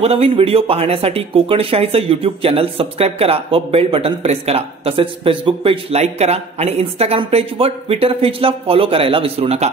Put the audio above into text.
नवनवीन व्हिडिओ पाहण्यासाठी कोकणशाहीचं YouTube channel subscribe करा व बेल बटन प्रेस करा। तसेच फेसबुक पेज लाईक करा आणि इंस्टाग्राम पेज व ट्विटर पेजला फॉलो करायला विसरू नका।